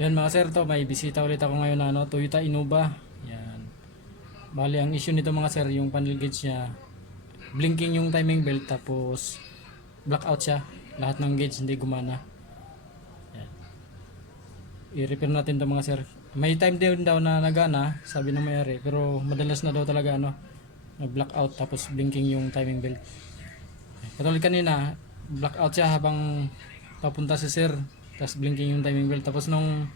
Yan mga sir, to may bisita ulit ako ngayon na Toyota Innova. Yan. Bali ang issue nito mga sir, yung panel gauge niya, blinking yung timing belt tapos blackout siya. Lahat ng gauge hindi gumana. Yan. I-repair natin to mga sir. May time din daw na nagana, sabi ng may-ari, pero madalas na daw talaga nag-blackout tapos blinking yung timing belt. Katulad kanina, blackout siya habang papunta si sir, tapos blinking yung timing belt. Tapos nung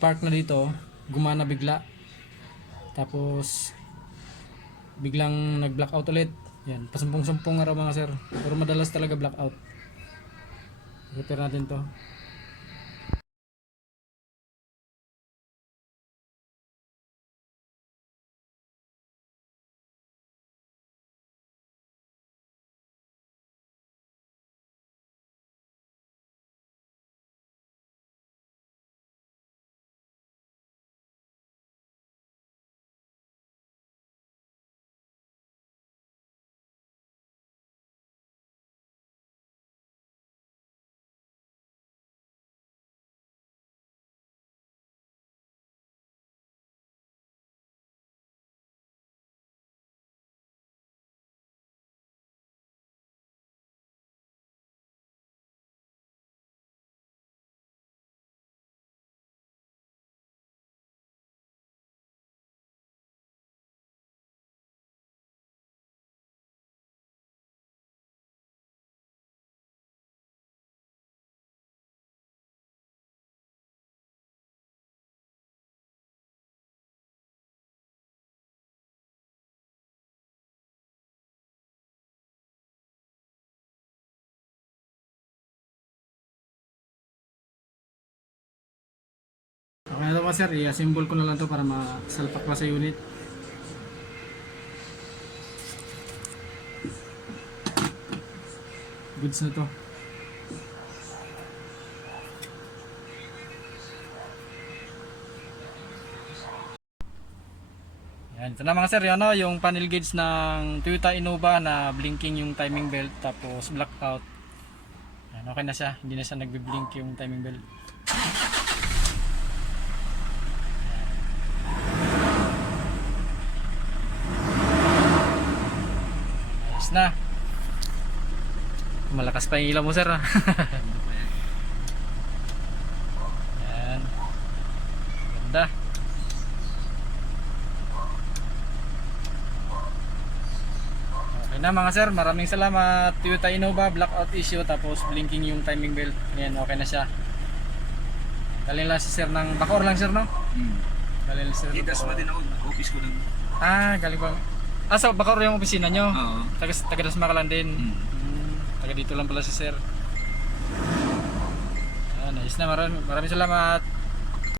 park na dito, gumana bigla. Tapos biglang nag-blackout ulit. Yan, pasumpong-sumpong araw mga sir. Pero madalas talaga blackout. Repair natin to. Okay na to mga sir, i-assemble ko na lang to para masalpak pa sa unit. Goods na to. Yan, ito na mga sir, yan, yung panel gauge ng Toyota Innova na blinking yung timing belt tapos blackout. Yan, okay na siya, hindi na siya nagbi-blink yung timing belt. Ayos na. Malakas pa yung ilaw mo sir. Yan. Ganda. Okay na mga sir, maraming salamat. Toyota Innova, blackout issue tapos blinking yung timing belt. Yan, okay na siya. Galing lang si sir ng Bacoor lang sir, no? Galing lang sir. Itas mo din ako, office ko dun. Galing bang. Sa Bacoor yung opisina nyo? Oo. Taga Dasmakalan din. Taga dito lang pala si sir. Ayos na, maraming salamat.